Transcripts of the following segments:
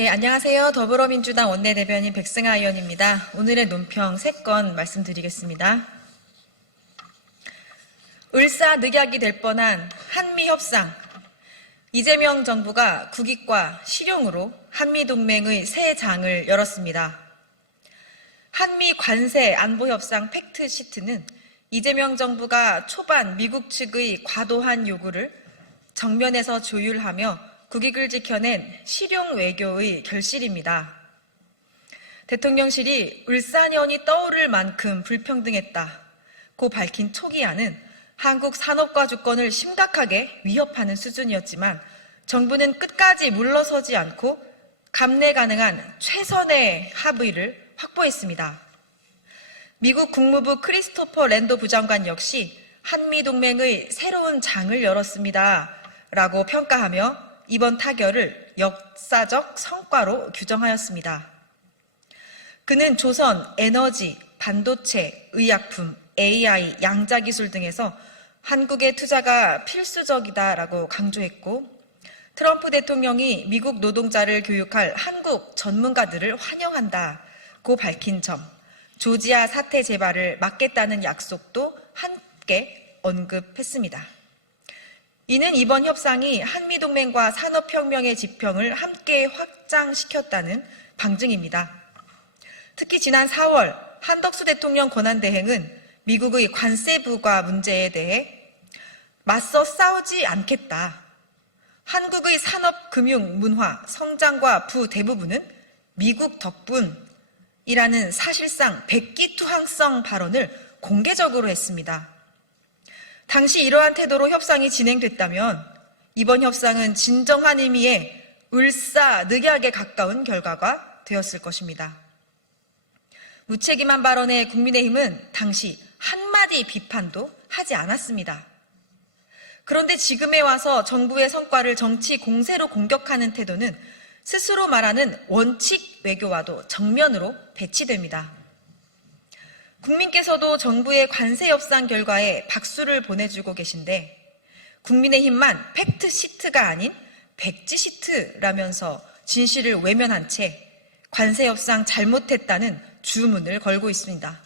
네, 안녕하세요. 더불어민주당 원내대변인 백승하 의원입니다. 오늘의 논평 3건 말씀드리겠습니다. 을사늑약이 될 뻔한 한미협상. 이재명 정부가 국익과 실용으로 한미동맹의 새 장을 열었습니다. 한미 관세 안보협상 팩트시트는 이재명 정부가 초반 미국 측의 과도한 요구를 정면에서 조율하며 국익을 지켜낸 실용 외교의 결실입니다. 대통령실이 을사년이 떠오를 만큼 불평등했다고 밝힌 초기화는 한국 산업과 주권을 심각하게 위협하는 수준이었지만 정부는 끝까지 물러서지 않고 감내 가능한 최선의 합의를 확보했습니다. 미국 국무부 크리스토퍼 랜더 부장관 역시 한미동맹의 새로운 장을 열었습니다. 라고 평가하며 이번 타결을 역사적 성과로 규정하였습니다. 그는 조선, 에너지, 반도체, 의약품, AI, 양자기술 등에서 한국의 투자가 필수적이다라고 강조했고 트럼프 대통령이 미국 노동자를 교육할 한국 전문가들을 환영한다고 밝힌 점, 조지아 사태 재발을 막겠다는 약속도 함께 언급했습니다. 이는 이번 협상이 한미동맹과 산업혁명의 지평을 함께 확장시켰다는 방증입니다. 특히 지난 4월 한덕수 대통령 권한대행은 미국의 관세 부과 문제에 대해 맞서 싸우지 않겠다. 한국의 산업, 금융, 문화, 성장과 부 대부분은 미국 덕분이라는 사실상 백기투항성 발언을 공개적으로 했습니다. 당시 이러한 태도로 협상이 진행됐다면 이번 협상은 진정한 의미의 을사늑약에 가까운 결과가 되었을 것입니다. 무책임한 발언에 국민의힘은 당시 한마디 비판도 하지 않았습니다. 그런데 지금에 와서 정부의 성과를 정치 공세로 공격하는 태도는 스스로 말하는 원칙 외교와도 정면으로 배치됩니다. 국민께서도 정부의 관세 협상 결과에 박수를 보내주고 계신데 국민의힘만 팩트시트가 아닌 백지시트라면서 진실을 외면한 채 관세 협상 잘못했다는 주문을 걸고 있습니다.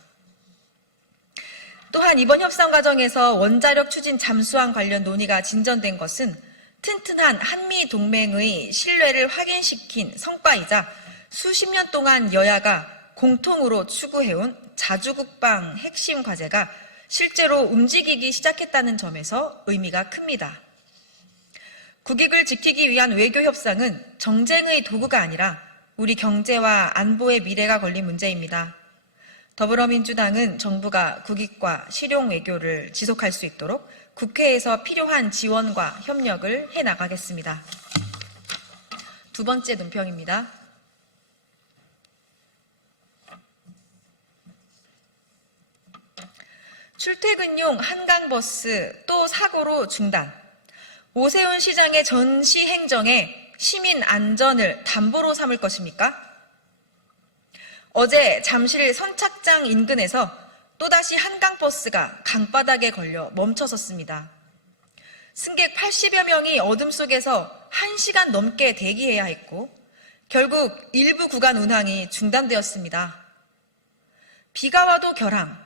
또한 이번 협상 과정에서 원자력 추진 잠수함 관련 논의가 진전된 것은 튼튼한 한미 동맹의 신뢰를 확인시킨 성과이자 수십 년 동안 여야가 공통으로 추구해온 자주국방 핵심 과제가 실제로 움직이기 시작했다는 점에서 의미가 큽니다. 국익을 지키기 위한 외교 협상은 정쟁의 도구가 아니라 우리 경제와 안보의 미래가 걸린 문제입니다. 더불어민주당은 정부가 국익과 실용 외교를 지속할 수 있도록 국회에서 필요한 지원과 협력을 해나가겠습니다. 두 번째 논평입니다. 출퇴근용 한강버스 또 사고로 중단. 오세훈 시장의 전시 행정에 시민 안전을 담보로 삼을 것입니까? 어제 잠실 선착장 인근에서 또다시 한강버스가 강바닥에 걸려 멈춰섰습니다. 승객 80여 명이 어둠 속에서 1시간 넘게 대기해야 했고 결국 일부 구간 운항이 중단되었습니다. 비가 와도 결항,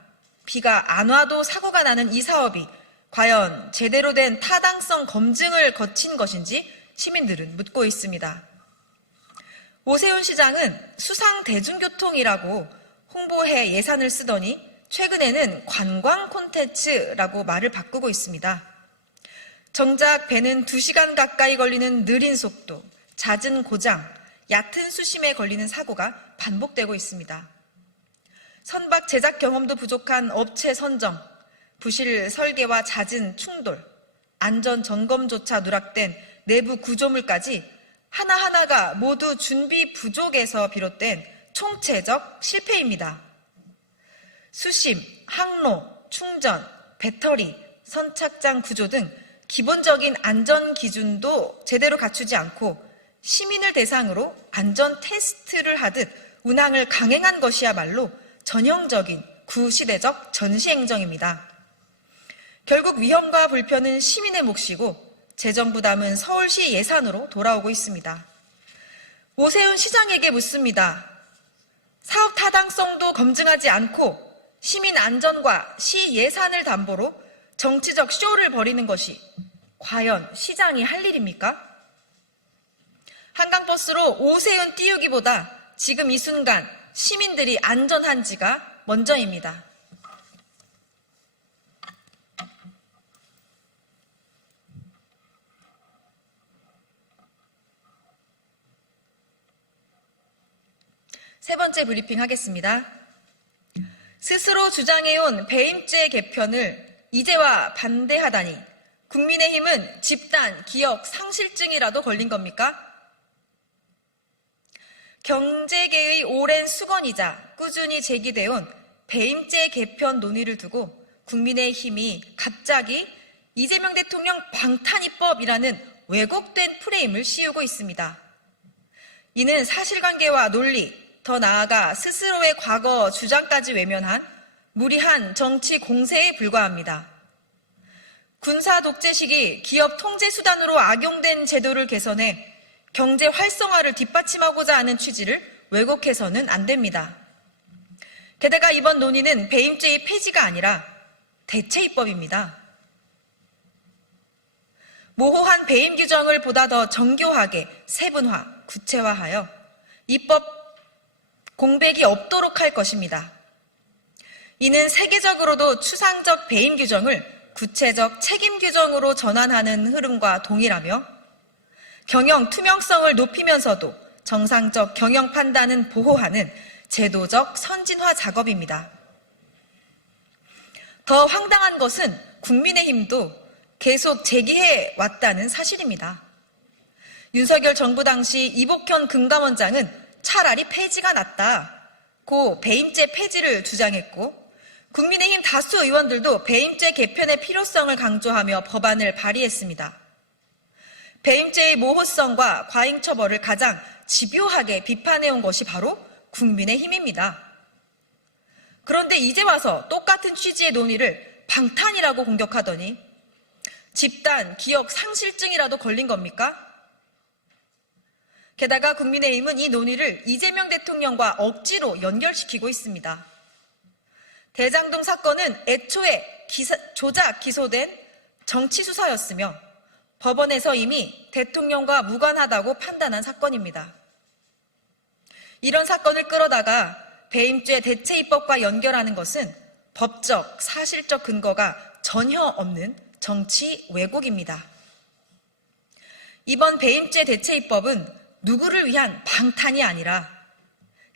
비가 안 와도 사고가 나는 이 사업이 과연 제대로 된 타당성 검증을 거친 것인지 시민들은 묻고 있습니다. 오세훈 시장은 수상 대중교통이라고 홍보해 예산을 쓰더니 최근에는 관광 콘텐츠라고 말을 바꾸고 있습니다. 정작 배는 2시간 가까이 걸리는 느린 속도, 잦은 고장, 얕은 수심에 걸리는 사고가 반복되고 있습니다. 선박 제작 경험도 부족한 업체 선정, 부실 설계와 잦은 충돌, 안전 점검조차 누락된 내부 구조물까지 하나하나가 모두 준비 부족에서 비롯된 총체적 실패입니다. 수심, 항로, 충전, 배터리, 선착장 구조 등 기본적인 안전 기준도 제대로 갖추지 않고 시민을 대상으로 안전 테스트를 하듯 운항을 강행한 것이야말로 전형적인 구시대적 전시행정입니다. 결국 위험과 불편은 시민의 몫이고 재정 부담은 서울시 예산으로 돌아오고 있습니다. 오세훈 시장에게 묻습니다. 사업 타당성도 검증하지 않고 시민 안전과 시 예산을 담보로 정치적 쇼를 벌이는 것이 과연 시장이 할 일입니까? 한강버스로 오세훈 띄우기보다 지금 이 순간 시민들이 안전한지가 먼저입니다. 세 번째 브리핑 하겠습니다. 스스로 주장해온 배임죄 개편을 이제와 반대하다니 국민의힘은 집단 기억 상실증이라도 걸린 겁니까? 경제계의 오랜 수건이자 꾸준히 제기돼온 배임죄 개편 논의를 두고 국민의힘이 갑자기 이재명 대통령 방탄입법이라는 왜곡된 프레임을 씌우고 있습니다. 이는 사실관계와 논리, 더 나아가 스스로의 과거 주장까지 외면한 무리한 정치 공세에 불과합니다. 군사 독재 시기 기업 통제 수단으로 악용된 제도를 개선해 경제 활성화를 뒷받침하고자 하는 취지를 왜곡해서는 안 됩니다. 게다가 이번 논의는 배임죄의 폐지가 아니라 대체 입법입니다. 모호한 배임 규정을 보다 더 정교하게 세분화, 구체화하여 입법 공백이 없도록 할 것입니다. 이는 세계적으로도 추상적 배임 규정을 구체적 책임 규정으로 전환하는 흐름과 동일하며 경영 투명성을 높이면서도 정상적 경영 판단은 보호하는 제도적 선진화 작업입니다. 더 황당한 것은 국민의힘도 계속 제기해 왔다는 사실입니다. 윤석열 정부 당시 이복현 금감원장은 차라리 폐지가 낫다고 배임죄 폐지를 주장했고 국민의힘 다수 의원들도 배임죄 개편의 필요성을 강조하며 법안을 발의했습니다. 배임죄의 모호성과 과잉 처벌을 가장 집요하게 비판해온 것이 바로 국민의힘입니다. 그런데 이제 와서 똑같은 취지의 논의를 방탄이라고 공격하더니 집단 기억 상실증이라도 걸린 겁니까? 게다가 국민의힘은 이 논의를 이재명 대통령과 억지로 연결시키고 있습니다. 대장동 사건은 애초에 조작 기소된 정치 수사였으며 법원에서 이미 대통령과 무관하다고 판단한 사건입니다. 이런 사건을 끌어다가 배임죄 대체 입법과 연결하는 것은 법적, 사실적 근거가 전혀 없는 정치 왜곡입니다. 이번 배임죄 대체 입법은 누구를 위한 방탄이 아니라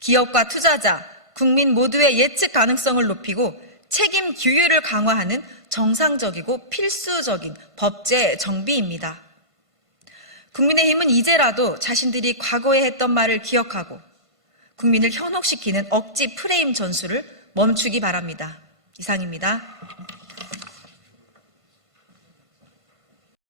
기업과 투자자, 국민 모두의 예측 가능성을 높이고 책임 규율을 강화하는 정상적이고 필수적인 법제 정비입니다. 국민의힘은 이제라도 자신들이 과거에 했던 말을 기억하고 국민을 현혹시키는 억지 프레임 전술을 멈추기 바랍니다. 이상입니다.